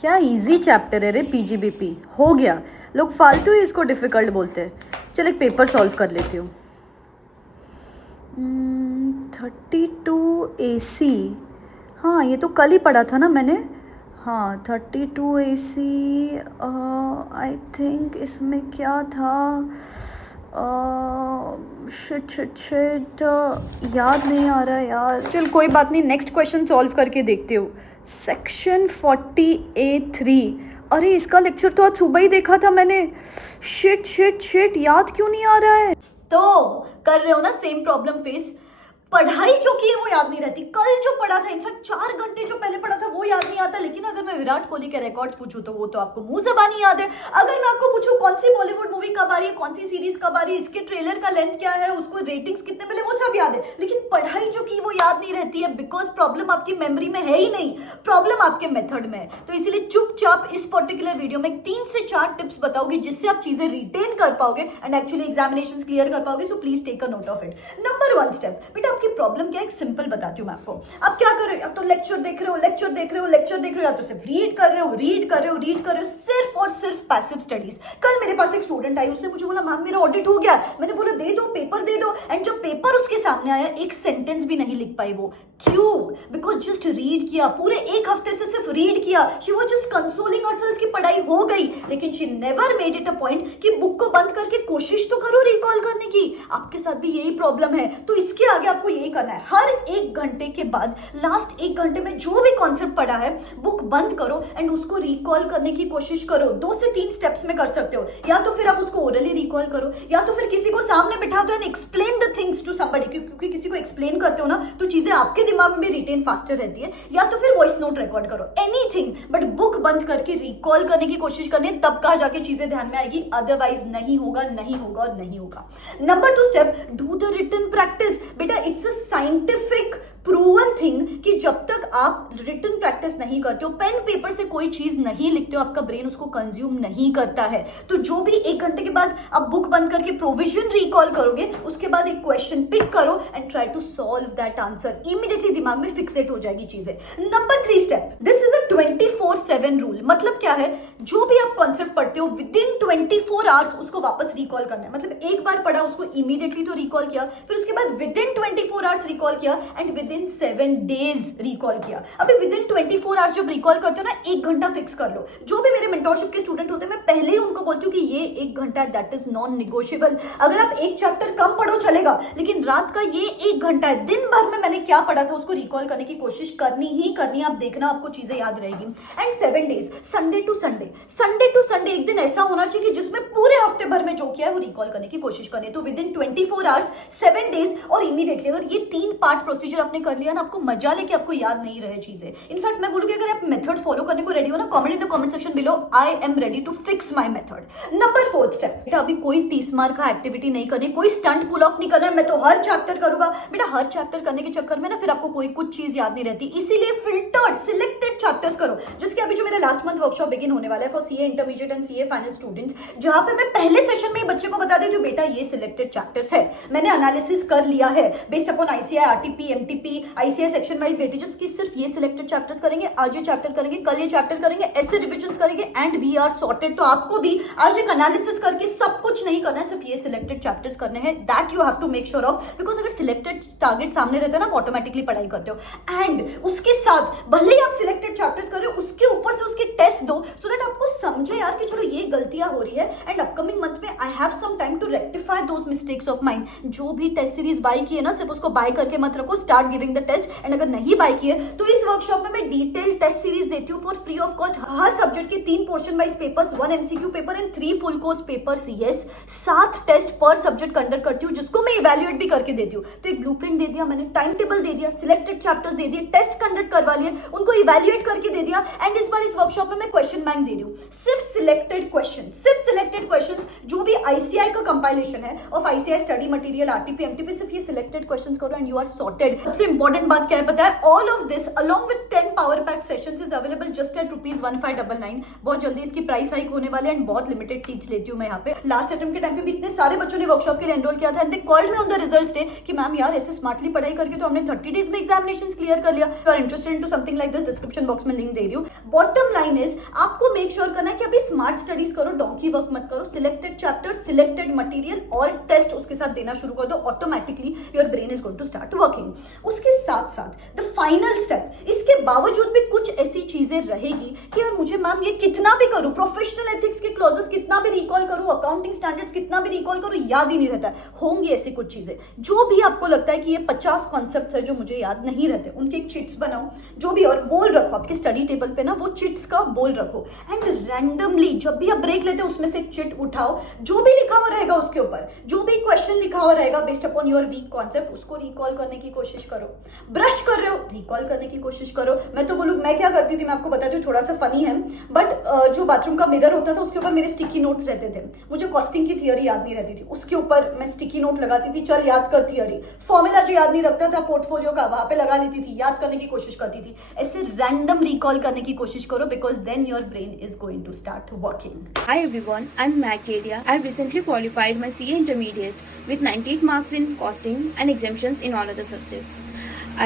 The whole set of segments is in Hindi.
क्या इजी चैप्टर है रे पीजीबीपी, हो गया। लोग फालतू ही इसको डिफ़िकल्ट बोलते हैं। चल एक पेपर सॉल्व कर लेती हूँ। 32 AC, हाँ ये तो कल ही पढ़ा था ना मैंने। हाँ 32 AC, आई थिंक इसमें क्या था, शिट शिट शिट, याद नहीं आ रहा यार। चल कोई बात नहीं, नेक्स्ट क्वेश्चन सॉल्व करके देखती हूँ। सेक्शन 40A3, अरे इसका लेक्चर तो आज सुबह ही देखा था मैंने। शिट शिट शिट, याद क्यों नहीं आ रहा है। तो कर रहे हो ना सेम प्रॉब्लम फेस। पढ़ाई जो की है वो याद नहीं रहती। कल जो पढ़ा था, इनफैक्ट 4 घंटे जो पहले पढ़ा था वो याद नहीं आता। लेकिन अगर मैं विराट कोहली के रिकॉर्ड्स पूछूं तो वो तो आपको मुंह जबानी याद है। अगर मैं आपको पूछूं कौन सी बॉलीवुड मूवी कब आ रही है, कौन सी सीरीज कब आ रही है, इसके ट्रेलर का लेंथ क्या है, उसको रेटिंग्स कितने मिले, वो सब याद है। लेकिन पढ़ाई जो की वो याद नहीं रहती है, बिकॉज प्रॉब्लम आपकी मेमोरी में है ही नहीं, प्रॉब्लम आपके मेथड में है। तो इसीलिए चुपचाप इस पर्टिकुलर वीडियो में 3 से 4 टिप्स बताओगे जिससे आप चीजें रिटेन कर पाओगे एंड एक्चुअली एग्जामिनेशंस क्लियर कर पाओगे। So please take a note of it. Number 1 step, बेटा आपकी प्रॉब्लम क्या है सिंपल बताती हूँ मैं आपको। आप क्या कर रहे हो, अब तो लेक्चर देख रहे हो, लेक्चर देख रहे हो, लेक्चर देख रहे हो, या तो सिर्फ रीड कर रहे हो, रीड कर रहे हो, रीड कर रहे हो, सिर्फ और सिर्फ पैसिव स्टडीज। कल मेरे पास एक स्टूडेंट आई, उसने मुझे बोला मैम मेरा ऑडिट हो गया। मैंने बोला दे दो, पेपर दे दो। एंड जब पेपर उसके सामने आया, एक सेंटेंस भी नहीं लिख पाई वो। क्यों? बिकॉज जस्ट रीड किया, पूरे एक हफ्ते से सिर्फ रीड किया। She was just consoling herself की पढ़ाई हो गई, लेकिन she never made it a point कि बुक को बंद करके कोशिश तो करो रिकॉल करने की। आपके साथ भी यही प्रॉब्लम है, तो इसके आगे आपको यही करना है। हर 1 घंटे के बाद, लास्ट 1 घंटे में जो भी कॉन्सेप्ट पढ़ा है, बुक बंद करो एंड उसको रिकॉल करने की कोशिश करो। 2 से 3 स्टेप्स में कर सकते हो। या तो फिर आप उसको ओरली रिकॉल करो, या तो फिर किसी को सामने बिठा दो and explain the things to somebody, क्योंकि किसी को एक्सप्लेन करते हो ना तो चीजें आपके दिमाग में भी रिटेन फास्टर रहती है। या तो फिर वॉइस नोट रिकॉर्ड करो, एनीथिंग, बट बुक बंद करके रिकॉल करने की कोशिश करनी है, तब कहा जाके चीजें ध्यान में आएगी। अदरवाइज नहीं होगा, नहीं होगा और नहीं होगा। Number 2 step, do the written practice. बेटा it's a scientific proven thing कि जब तक आप रिटन प्रैक्टिस नहीं करते हो, पेन पेपर से कोई चीज नहीं लिखते हो, आपका ब्रेन उसको कंज्यूम नहीं करता है। तो जो भी 1 घंटे के बाद आप बुक बंद करके प्रोविजन रिकॉल करोगे, उसके बाद एक क्वेश्चन पिक करो and try to solve that answer. Immediately दिमाग में फिक्सेट हो जाएगी चीजें। Number 3 step, this is a 24/7 rule. मतलब क्या है, जो भी आप कॉन्सेप्ट पढ़ते हो विद इन 24 आवर्स उसको वापस रिकॉल करना है। मतलब एक बार पढ़ा, उसको इमीडिएटली तो रिकॉल किया, फिर उसके बाद विद इन 24 आवर्स रिकॉल किया and with in 7 days recall किया। अभी विद इन 24 आवर्स जब रिकॉल करते हो ना, 1 घंटा फिक्स कर लो। जो भी मेरे मेंटरशिप के स्टूडेंट होते हैं, मैं पहले ही उनको बोलती हूँ कि ये 1 घंटा दैट इज नॉन निगोशिएबल। अगर आप एक चैप्टर कम पढ़ो चलेगा, लेकिन रात का ये 1 घंटा है। दिन भर में मैंने क्या पढ़ा था उसको रिकॉल करने की कोशिश करनी ही करनी। आप देखना आपको चीजें याद रहेगी। And 7 days, Sunday to Sunday एक दिन ऐसा होना चाहिए कि जिसमें पूरे हफ्ते भर में जो किया है वो रिकॉल करने की कोशिश करनी है। तो विद इन 24 आवर्स, 7 डेज और इमीडिएटली। अगर ये 3 पार्ट प्रोसीजर आपने कर लिया ना, आपको मजा लेके आपको याद नहीं रहे चीजें। इनफैक्ट मैं बोलूंगी अगर आप मेथड फॉलो करने को रेडी हो ना, comment in the comment section below, I am ready to fix my method. Number 4 step, बेटा अभी कोई 30 मार्क का एक्टिविटी नहीं करनी, कोई स्टंट पुल ऑफ नहीं करना है। मैं तो हर चैप्टर करूंगा। बेटा हर चैप्टर करने के चक्कर में ना फिर आपको कोई कुछ चीज याद नहीं रहती, इसीलिए फिल्टर्ड सिलेक्टेड चैप्टर्स करो। जिसके अभी जो मेरा लास्ट मंथ वर्कशॉप बिगिन होने वाला है for CA intermediate and CA final students, जहां पे मैं पहले सेशन में बच्चे को बता देती हूं बेटा ये सिलेक्टेड चैप्टर्स है, मैंने एनालिसिस कर लिया है based upon ICI, RTP, MTP, ICI section wise weightages की, सिर्फ ये सिलेक्टेड चैप्टर्स करेंगे। आज ये चैप्टर करेंगे, कल ये चैप्टर करेंगे, ऐसे रिविजन करेंगे एंड वी आर सॉर्टेड। तो आपको भी आज एक एनालिसिस करके सब कुछ नहीं करना है, सिर्फ ये सिलेक्टेड चैप्टर्स करने हैं। That you have to make sure of, because अगर सिलेक्टेड टारगेट सामने रहता है ना, ऑटोमेटिकली पढ़ाई करते हो। एंड उसके साथ भले ही आप सिलेक्टेड चैप्टर्स कर रहे हो, उसके ऊपर से उसके टेस्ट दो, सो दैट आपको समझे यार कि चलो ये गलतियां हो रही है एंड अपकमिंग मंथ में I have some time to rectify those mistakes of mind. जो भी टेस्ट सीरीज बाय की है ना, सिर्फ उसको बाय करके मत रखो, start giving the test. And अगर नहीं बाय की है तो इस वर्कशॉप में मैं डिटेल टेस्ट सीरीज देती हूँ फॉर फ्री ऑफ कॉस्ट। हर सब्जेक्ट के 3 portion wise papers, 1 MCQ paper and 3 full course paper CS. 7 test पर सब्जेक्ट कंडक्ट करती हूँ, जिसको मैं इवैल्यूएट भी करके देती हूँ। तो एक ब्लूप्रिंट दे दिया मैंने, टाइम टेबल दे दिया, सिलेक्टेड चैप्टर्स दे दिए, टेस्ट कंडक्ट करवा लिए, उनको इवैल्यूएट करके दे दिया। एंड इस बार इस वर्कशॉप में मैं क्वेश्चन बैंक दे रही हूँ, सिर्फ सिलेक्टेड क्वेश्चन क्वेश्चंस जो भी आईसीआई का कंपाइलेशन है of ICI study material RTP MTP, सिर्फ ये सिलेक्टेड क्वेश्चंस करो एंड यू आर सॉर्टेड। सबसे इंपॉर्टेंट बात क्या है पता है, all of this along with 10 power pack sessions is available just at ₹1599। बहुत जल्दी इसकी प्राइस हाइक होने वाले एंड बहुत लिमिटेड सीट्स लेती हूँ मैं यहाँ पे। लास्ट अटेम्प्ट के टाइम पे भी इतने सारे बच्चों ने वर्कशॉप के लिए एनरोल किया था and they called me on the results day कि मैम यार ऐसे स्मार्टली पढ़ाई करके तो हमने 30 डेज में एग्जामिनेशंस क्लियर कर लिया। If you are interested into something like this, description box में लिंक दे रही हूँ। बॉटम लाइन इज आपको मेक श्योर करना है कि अभी स्मार्ट स्टडीज करो, डोंकी वर्क मत करो। सिलेक्टेड चैप्टर, सिलेक्टेड मटेरियल और टेस्ट उसके साथ देना शुरू कर दो, automatically your brain is going to start working. उसके साथ साथ द फाइनल स्टेप, इसके बावजूद भी कुछ ऐसी चीजें रहेगी कि यार मुझे मैम ये कितना भी करूं, प्रोफेशनल एथिक्स के क्लॉजेस कितना भी रिकॉल करूं, अकाउंटिंग स्टैंडर्ड्स कितना भी रिकॉल करूं, याद ही नहीं रहता है। होंगी ऐसी कुछ चीजें जो भी आपको लगता है कि ये 50 कॉन्सेप्ट्स है जो मुझे याद नहीं रहते, उनके एक चिट्स बनाओ जो भी, और बोल रखो आपके स्टडी टेबल पे ना, वो चिट्स का बोल रखो एंड रैंडमली जब भी आप ब्रेक लेते हो उसमें से एक चिट उठाओ, जो भी लिखा हुआ रहेगा उसके ऊपर, जो भी क्वेश्चन लिखा हुआ रहेगा based upon your weak concept, उसको रिकॉल करने की कोशिश करो। ब्रश कर रहे हो, रिकॉल करने की कोशिश करो। मैं तो बोलूँ मैं क्या करती थी, मैं आपको बताती हूँ, थोड़ा सा फनी है बट जो बाथरूम का मिरर होता था उसके ऊपर मेरे स्टिकी नोट्स रहते थे। मुझे कॉस्टिंग की थियरी याद नहीं रहती थी, उसके ऊपर मैं स्टिकी नोट लगाती थी, चल याद कर थियरी। फॉर्मूला जो याद नहीं रखता था पोर्टफोलियो का, वहां पे लगा लेती थी, याद करने की कोशिश करती थी। ऐसे रैंडम रिकॉल करने की कोशिश करो because then your brain is going to start working. Hi everyone, I'm Mag Kedia. I've recently qualified my CA Intermediate with 98 marks in costing and exemptions in all other subjects.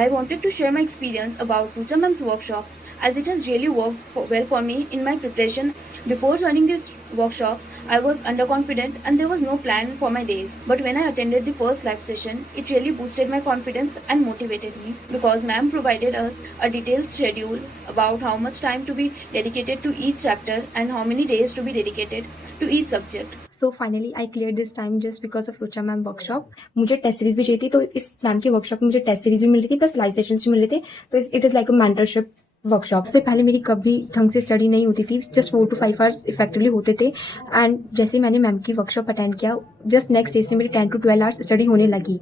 I wanted to share my experience about Rucha Ma'am's workshop as it has really worked well for me in my preparation. Before joining this workshop, I was underconfident and there was no plan for my days. But when I attended the first live session, it really boosted my confidence and motivated me because ma'am provided us a detailed schedule about how much time to be dedicated to each chapter and how many days to be dedicated to each subject. So finally I cleared this time just because of Rucha ma'am workshop. मुझे टेस्ट सीरीज भी चाहिए थी, तो इस मैम की वर्कशॉप में मुझे टेस्ट सीरीज भी मिल रही थी प्लस लाइव सेशंस भी मिल रहे थे। तो it is like a mentorship workshop. से पहले मेरी कभी ढंग से स्टडी नहीं होती थी, जस्ट 4 to 5 आवर्स इफेक्टिवली होते थे। एंड जैसे मैंने मैम की वर्कशॉप अटेंड किया, जस्ट नेक्स्ट डे से मेरी 10 to 12 आवर्स स्टडी होने लगी।